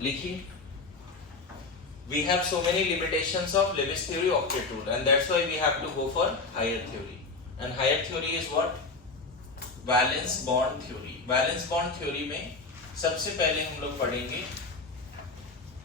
लिखिए, we have so many limitations of Lewis theory octet rule, and that's why we have to go for higher theory. And higher theory is what? Valence bond theory. Valence bond theory में सबसे पहले हम लोग पढ़ेंगे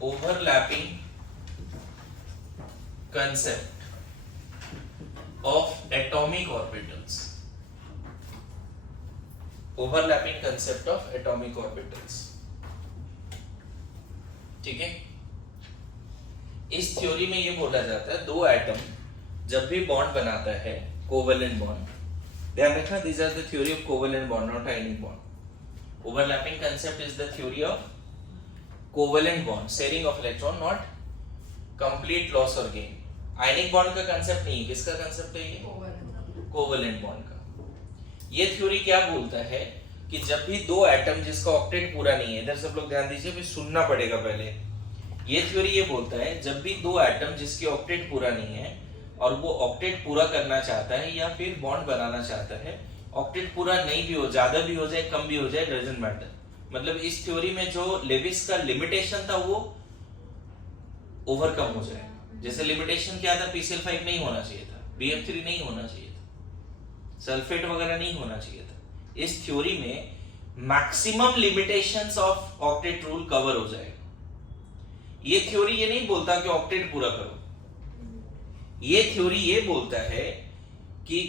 overlapping concept of atomic orbitals. Overlapping concept of atomic orbitals. ठीक है? इस theory में ये बोला जाता है दो एटम जब भी बॉन्ड बनाता है, कोवेलेंट बॉन्ड, ध्यान रखना, this are the theory of covalent bond, not ionic bond. Overlapping concept is the theory of covalent bond, sharing of electron, not complete loss और गेन. आयनिक बॉन्ड का concept नहीं है. किसका concept है ये? Covalent bond का. ये theory क्या बोलता है कि जब भी दो एटम जिसका ऑक्टेट पूरा नहीं है, इधर सब लोग ध्यान दीजिए, फिर सुनना पड़ेगा पहले. ये थ्योरी ये बोलता है जब भी दो एटम जिसके ऑक्टेट पूरा नहीं है और वो ऑक्टेट पूरा करना चाहता है या फिर बॉन्ड बनाना चाहता है, ऑक्टेट पूरा नहीं भी हो, ज्यादा भी हो जाए, कम भी हो जाए, डजंट मैटर. मतलब इस थ्योरी में जो लेविस का लिमिटेशन था वो ओवरकम हो जाए. जैसे लिमिटेशन क्या था? PCl5 नहीं होना चाहिए था, BF3 नहीं होना चाहिए था, सल्फेट वगैरह नहीं होना चाहिए था. इस थ्योरी में maximum limitations of octet rule cover हो जाएगा. ये थ्योरी ये नहीं बोलता कि ऑक्टेट पूरा करो. ये थ्योरी ये बोलता है कि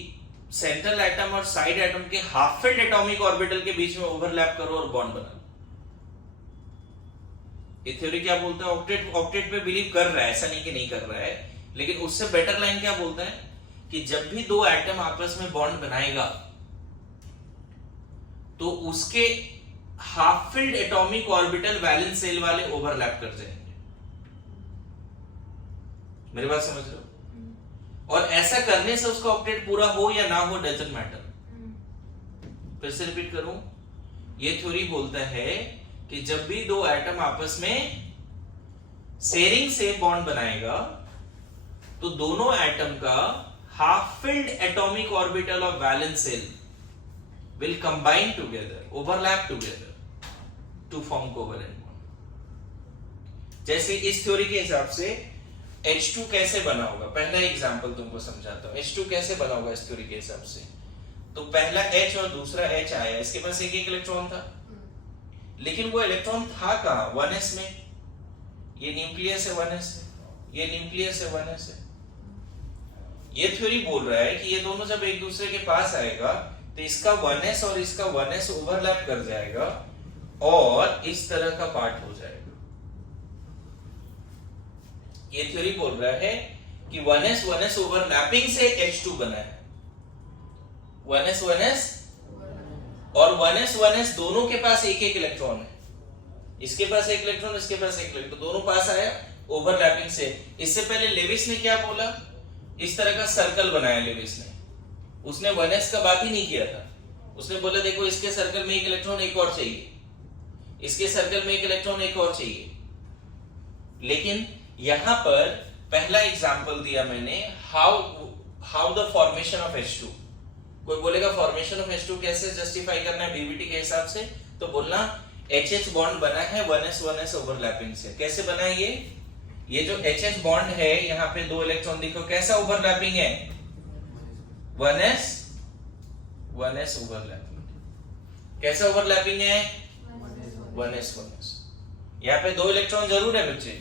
सेंट्रल एटम और साइड एटम के हाफ फिल्ड एटॉमिक ऑर्बिटल के बीच में ओवरलैप करो और बॉन्ड बना. ये थ्योरी क्या बोलता है? ऑक्टेट पे बिलीव कर रहा है, ऐसा नहीं कि नहीं कर रहा है, लेकिन उससे बेटर लाइन क्या बोलता है कि जब भी दो एटम आपस में बॉन्ड बनाएगा तो उसके half filled atomic orbital valence shell वाले ओवरलैप कर जाएंगे. मेरी बात समझ रहे हो? और ऐसा करने से उसका ऑक्टेट पूरा हो या ना हो, डजंट मैटर. फिर से रिपीट करूं, ये थ्योरी बोलता है कि जब भी दो एटम आपस में शेयरिंग से बॉन्ड बनाएगा तो दोनों एटम का half filled atomic orbital of valence shell will combine together, overlap together to form covalent bond. जैसे इस थ्योरी के हिसाब से H2 कैसे बना होगा, पहला एग्जांपल तुमको समझाता हूं. H2 कैसे बना होगा इस थ्योरी के हिसाब से? तो पहला H और दूसरा H आया, इसके पास एक एक इलेक्ट्रॉन था, लेकिन वो इलेक्ट्रॉन था कहां? 1s में. ये न्यूक्लियस है 1s है, ये न्यूक्लियस है 1s है. ये थ्योरी बोल रहा है कि ये दोनों जब एक दूसरे के पास आएगा तो इसका 1s और इसका 1s ओवरलैप कर जाएगा और इस तरह का पार्ट हो जाएगा. ये थ्योरी बोल रहा है कि 1s ओवरलैपिंग से H2 बना है. 1s और 1s दोनों के पास एक एक इलेक्ट्रॉन है. इसके पास एक इलेक्ट्रॉन, इसके पास एक इलेक्ट्रॉन, दोनों पास आया ओवरलैपिंग से. इससे पहले लेविस ने क्या बोला? इस तरह का सर्कल बनाया लेविस ने. उसने 1s का बात ही नहीं किया था. उसने बोला देखो इसके सर्कल में एक इलेक्ट्रॉन एक और चाहिए, इसके सर्कल में एक इलेक्ट्रॉन एक और चाहिए. लेकिन यहां पर पहला एग्जांपल दिया मैंने, how the formation of H2. कोई बोलेगा फॉर्मेशन ऑफ H2 कैसे जस्टिफाई करना है BBT के हिसाब से? तो बोलना HH बॉन्ड बना है 1s ओवरलैपिंग से. कैसे बना है ये जो HH बॉन्ड है, यहाँ पे दो इलेक्ट्रॉन देखो, कैसा ओवरलैपिंग है? 1s overlapping. कैसा ओवरलैपिंग है? 1s. यहाँ पे दो इलेक्ट्रॉन जरूर है बच्चे,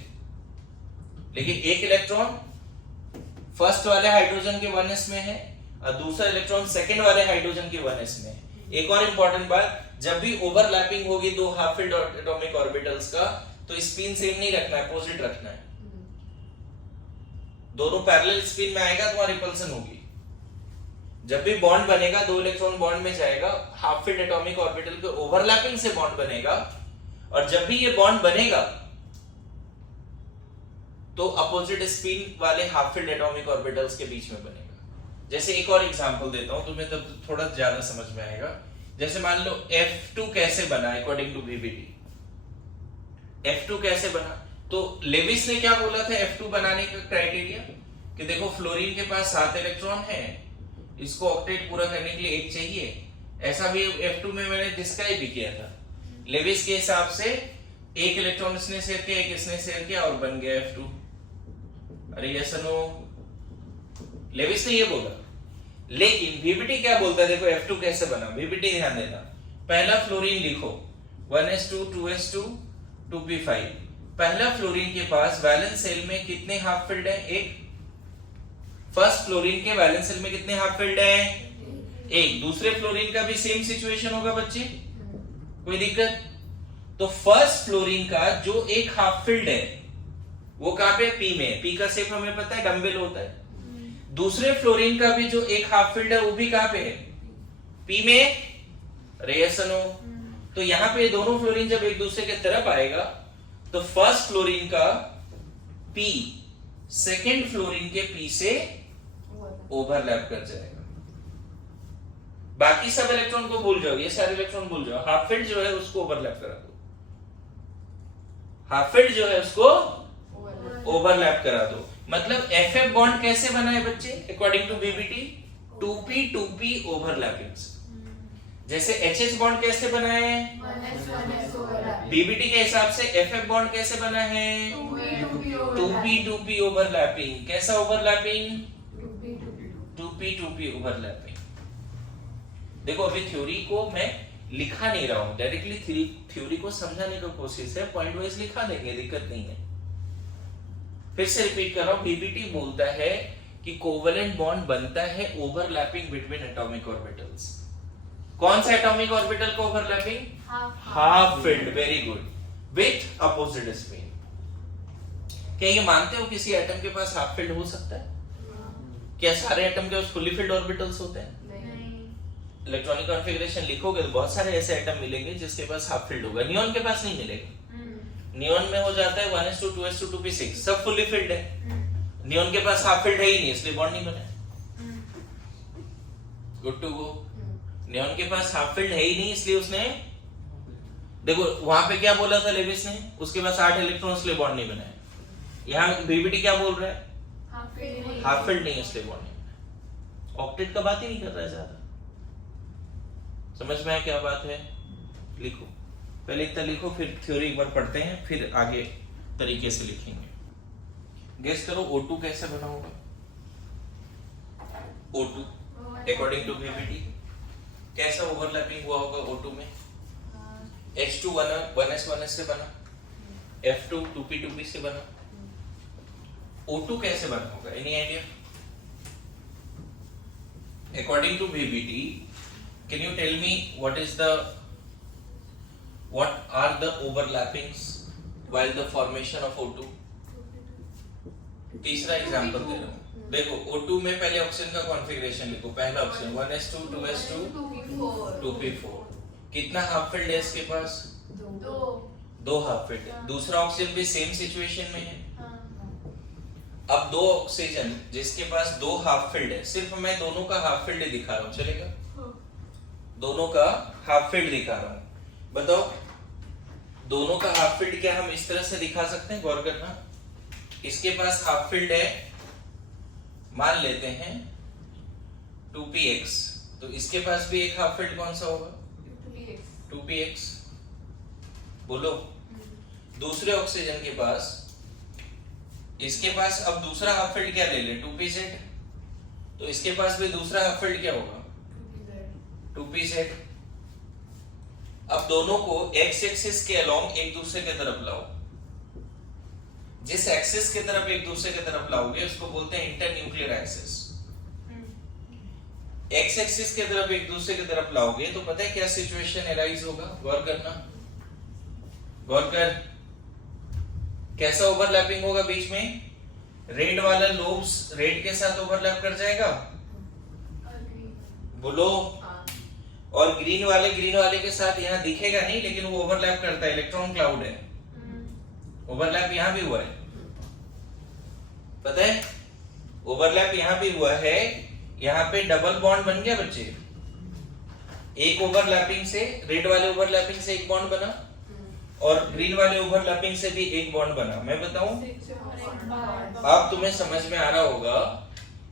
लेकिन एक इलेक्ट्रॉन फर्स्ट वाले हाइड्रोजन के 1s में है और दूसरा इलेक्ट्रॉन सेकंड वाले हाइड्रोजन के 1s में है. एक और इंपॉर्टेंट बात, जब भी ओवरलैपिंग होगी दो हाफ फिल्ड एटॉमिक ऑर्बिटल्स का, तो स्पिन सेम नहीं रखना है, अपोजिट रखना है. दोनों पैरेलल स्पिन में आएगा तो वहां रिपल्सन होगी. जब भी बॉन्ड बनेगा, दो इलेक्ट्रॉन बॉन्ड में जाएगा, हाफ फिल्ड एटॉमिक ऑर्बिटल के ओवरलैपिंग से बॉन्ड बनेगा, और जब भी ये बॉन्ड बनेगा तो अपोजिट स्पिन वाले हाफ फिल्ड एटॉमिक ऑर्बिटल्स के बीच में बनेगा. जैसे एक और एग्जांपल देता हूं, तुम्हें तब थोड़ा ज्यादा समझ में आएगा. जैसे मान लो F2 कैसे बना अकॉर्डिंग टू BBT. F2 कैसे बना? तो लेविस ने क्या बोला था F2 बनाने का क्राइटेरिया, कि देखो फ्लोरीन के पास 7 इलेक्ट्रॉन है, इसको ऑक्टेट पूरा करने के लिए एक चाहिए. ऐसा भी F2 में मैंने डिस्क्राइब भी किया था. लेविस के हिसाब से एक इलेक्ट्रॉन इसने शेयर किया, एक इसने शेयर किया और बन गया F2। अरे यस नो, लेविस ने ये बोला, लेकिन VBT क्या बोलता है? देखो F2 कैसे बना, VBT ध्यान देना। पहला फ्लोरीन लिखो 1s2 2s2 2p5। पहला फ्लोरीन के पास वैलेंस सेल में कितने हाफ फिल्ड है? एक। फर्स्ट फ्लोरीन के वैलेंस सेल में कितने हाफ फिल्ड है? एक। दूसरे फ्लोरीन का भी सेम सिचुएशन होगा बच्चे, कोई दिक्कत? तो फर्स्ट फ्लोरीन का जो एक हाफ फिल्ड है वो कहां पे? P में। P का शेप हमें पता है, डम्बेल होता है। दूसरे फ्लोरीन का भी जो एक हाफ फिल्ड है वो भी कहां पे है? P में। रेयसनो, तो यहां पे दोनों फ्लोरीन जब एक दूसरे के तरफ आएगा तो फर्स्ट फ्लोरीन का P सेकेंड फ्लोरीन के P से ओवरलैप कर जाएगा। बाकी सब इलेक्ट्रॉन को भूल जाओ, ये सारे इलेक्ट्रॉन भूल जाओ। हाफ फील्ड जो है उसको ओवरलैप करा दो, हाफ फील्ड जो है उसको ओवरलैप करा दो। मतलब FF बॉन्ड कैसे बना है बच्चे according to VBT? 2p 2p overlapping. जैसे HH बॉन्ड कैसे बना है? VBT के हिसाब से FF बॉन्ड कैसे बना है? 2p 2p overlapping. कैसा ओवरलैपिंग? 2p 2p overlapping. देखो अभी थ्योरी को मैं लिखा नहीं रहा हूं, डायरेक्टली थ्योरी को समझाने की कोशिश है, पॉइंट वाइज लिखा देंगे, दिक्कत नहीं है। फिर से रिपीट कर रहा हूं, बीबीटी बोलता है कि कोवेलेंट बॉन्ड बनता है ओवरलैपिंग बिटवीन एटॉमिक ऑर्बिटल्स। कौन सा एटॉमिक ऑर्बिटल को overlapping? Half field. Very good, with opposite spin. क्या ये मानते हो किसी एटम के पास हाफ फील्ड हो सकता है? क्या सारे एटम के पास फुली फील्ड ऑर्बिटल्स होते हैं? इलेक्ट्रॉनिक कॉन्फ़िगरेशन लिखोगे तो बहुत सारे ऐसे एटम मिलेंगे जिसके पास हाफ फील्ड होगा। नियॉन के पास नहीं मिलेगा। नियॉन में हो जाता है 1s2 2s2 2p6, सब फुली फील्ड है। नियॉन के पास हाफ फील्ड है ही नहीं, इसलिए बॉन्ड नहीं बना। Good to go. नियॉन के पास हाफ फील्ड है ही नहीं, इसलिए उसने, देखो वहां पे क्या बोला था लेविस ने, उसके पास 8 इलेक्ट्रॉन, इसलिए बॉन्ड नहीं बनाया। यहाँ बीबीटी क्या बोल रहा है? हाफ फील्ड नहीं, इसलिए बॉन्ड नहीं बनाया। ऑक्टेट का बात ही नहीं कर रहा है ज्यादा। समझ में आया क्या बात है? लिखो, पहले इतना लिखो, फिर थ्योरी एक बार पढ़ते हैं, फिर आगे तरीके से लिखेंगे। गेस करो O2 कैसे बना होगा? O2 अकॉर्डिंग टू VBT कैसा ओवरलैपिंग हुआ होगा O2 में? H2 1s 1s से बना, F2 2p 2p से बना। O2 कैसे बना होगा? Any idea? According to VBT, can you tell me what are the overlappings while the formation of O2? तीसरा एग्जांपल दे रहा हूं, देखो O2 में पहले ऑक्सीजन का कॉन्फ़िगरेशन लिखो। पहला ऑक्सीजन 1s2 2s2 2p4। कितना हाफ फील्ड है इसके पास? दो हाफ फील्ड है। दूसरा ऑक्सीजन भी सेम सिचुएशन में है। अब दो ऑक्सीजन जिसके पास दो हाफ फील्ड है, सिर्फ मैं दोनों का हाफ फील्ड दिखा रहा हूं, चलेगा? दोनों का हाफ फील्ड दिखा रहा हूं, बताओ दोनों का हाफ फील्ड क्या हम इस तरह से दिखा सकते हैं? गौर करना, इसके पास हाफ फील्ड है, मान लेते हैं 2px, तो इसके पास भी एक हाफ फील्ड कौन सा होगा? 2px। बोलो। दूसरे ऑक्सीजन के पास, इसके पास अब दूसरा हाफ फील्ड क्या ले ले? 2pz। तो इसके पास भी दूसरा हाफ फील्ड क्या होगा? 2pz। अब दोनों को x एक्सिस के अलोंग एक दूसरे के तरफ लाओ। जिस एक्सिस के तरफ एक दूसरे के तरफ लाओगे उसको बोलते हैं इंटरन्यूक्लियर एक्सिस। x एक्सिस के तरफ एक दूसरे की तरफ लाओगे तो पता है क्या सिचुएशन एराइज होगा? गौर करना, गौर कर, कैसा ओवरलैपिंग होगा बीच में? रेड वाला लोब्स रेड के साथ ओवरलैप कर जाएगा, बोलो, और ग्रीन वाले के साथ यहां दिखेगा नहीं, लेकिन वो ओवरलैप करता है, इलेक्ट्रॉन क्लाउड है। ओवरलैप यहां भी हुआ है, पता है? ओवरलैप यहां भी हुआ है, यहां पे डबल बॉन्ड बन गया बच्चे। एक ओवरलैपिंग से, रेड वाले ओवरलैपिंग से एक बॉन्ड बना और ग्रीन वाले ओवरलैपिंग से भी एक बॉन्ड बना। मैं बताऊं, अब तुम्हें समझ में आ रहा होगा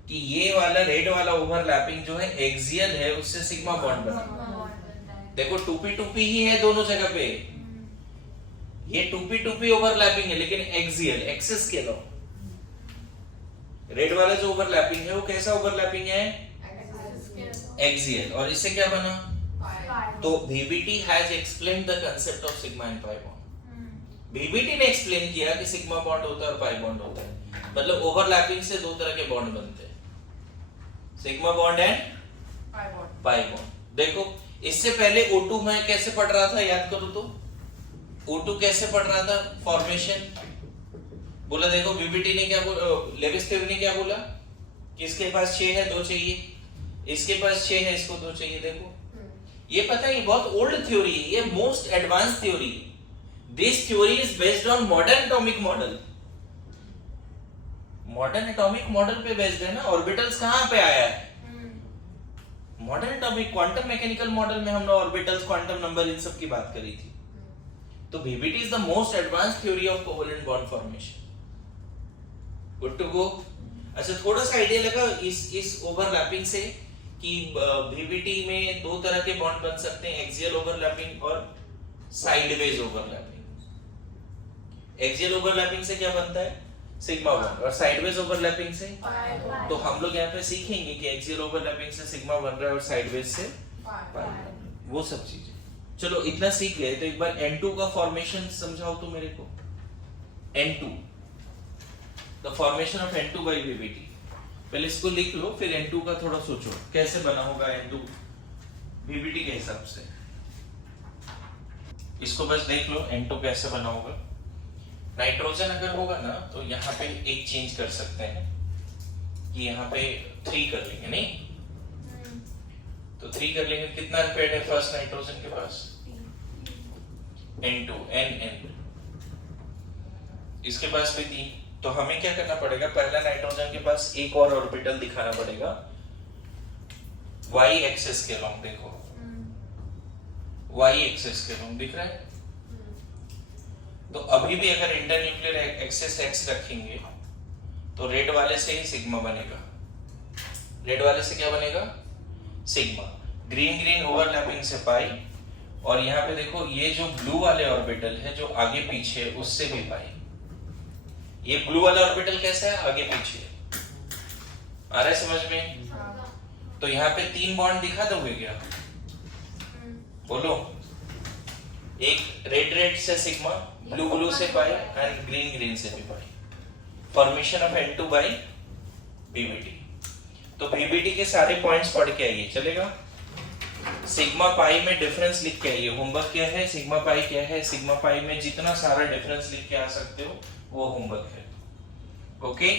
कि ये वाला रेड वाला ओवरलैपिंग जो है एक्सियल है, उससे सिग्मा बॉन्ड बना। देखो 2p 2p ही है दोनों जगह पे, ये 2p ओवरलैपिंग है, लेकिन एक्सियल एक्सिस के लॉ। रेड वाला जो ओवरलैपिंग है वो कैसा ओवरलैपिंग है? एक्सियल। और इससे क्या बना? तो VBT has explained the concept of sigma and pi bond. VBT ने एक्सप्लेन किया कि सिग्मा बॉन्ड होता है और पाई बॉन्ड होता है। मतलब ओवरलैपिंग से दो तरह के बॉन्ड बनते हैं, sigma bond and pi bond. देखो इससे पहले O2 में कैसे पढ़ रहा था, याद करो तो O2 कैसे पढ़ रहा था? फॉर्मेशन बोला। देखो VBT ने क्या बोला, लेविस थ्योरी ने क्या बोला कि इसके पास 6 है 2 चाहिए, इसके पास 6 है इसको 2 चाहिए। देखो ये पता है ये बहुत ओल्ड थ्योरी है, ये most advance theory. This theory is based on modern atomic model. Modern atomic model पे बेस्ड है ना। ऑर्बिटल्स कहां पे आया है? Modern atomic quantum mechanical model में हमने ऑर्बिटल्स, क्वांटम नंबर, इन सब की बात करी थी। तो VBT is the most advance theory of covalent bond formation. Good to go. अच्छा थोड़ा सा आइडिया लगा इस ओवरलैपिंग से कि VBT में दो तरह के बॉन्ड बन सकते हैं, एक्सियल ओवरलैपिंग और साइडवेज ओवरलैपिंग। एक्सियल ओवरलैपिंग से क्या बनता है? Sigma bond. और साइडवेज ओवरलैपिंग से तो हम लोग यहाँ पे सीखेंगे कि एक्सियल ओवरलैपिंग से सिग्मा बन रहा है और साइडवेज से पाई, वो सब चीजें। चलो इतना सीख गए तो एक बार N2 का फॉर्मेशन समझाओ तो मेरे को। N2 the formation of N2 by VBT। पहले इसको लिख लो, फिर N2 का थोड़ा सोचो कैसे बना होगा N2 VBT के हिसाब से। इसको बस देख लो N2 कैसे बना होगा। नाइट्रोजन अगर होगा ना तो यहाँ पे एक चेंज कर सकते हैं कि यहाँ पे 3 कर लेंगे, नहीं तो 3 कर लेंगे। कितना पेड है फर्स्ट नाइट्रोजन के पास? N2 N इसके पास भी 3। तो हमें क्या करना पड़ेगा? पहला नाइट्रोजन के पास एक और ऑर्बिटल दिखाना पड़ेगा y एक्सिस के लॉन्ग। देखो y एक्सिस के लॉन्ग दिख रहा है। तो अभी भी अगर इंटरन्यूक्लियर एक्सिस x रखेंगे तो रेड वाले से ही सिग्मा बनेगा। रेड वाले से क्या बनेगा? सिग्मा। ग्रीन ग्रीन ओवरलैपिंग से पाई। और यहाँ पे देखो ये जो ब्लू वाले ऑर्बिटल है जो आगे पीछे, उससे भी पाई। ये ब्लू वाला ऑर्बिटल कैसा है? आगे पीछे। आ रहा है समझ में? तो यहाँ पे 3 बॉन्ड दिखा दोगे क्या? बोलो। एक रेड रेड से सिग्मा, ब्लू ब्लू से पाई एंड ग्रीन ग्रीन से भी pi. Formation of N2 by VBT। तो VBT के सारे पॉइंट्स पढ़ के आइए, चलेगा? सिग्मा पाई में डिफरेंस लिख के आइए। होमवर्क क्या है? सिग्मा पाई क्या है? सिग्मा पाई में जितना सारा डिफरेंस लिख के आ सकते हो वो होमवर्क है। ओके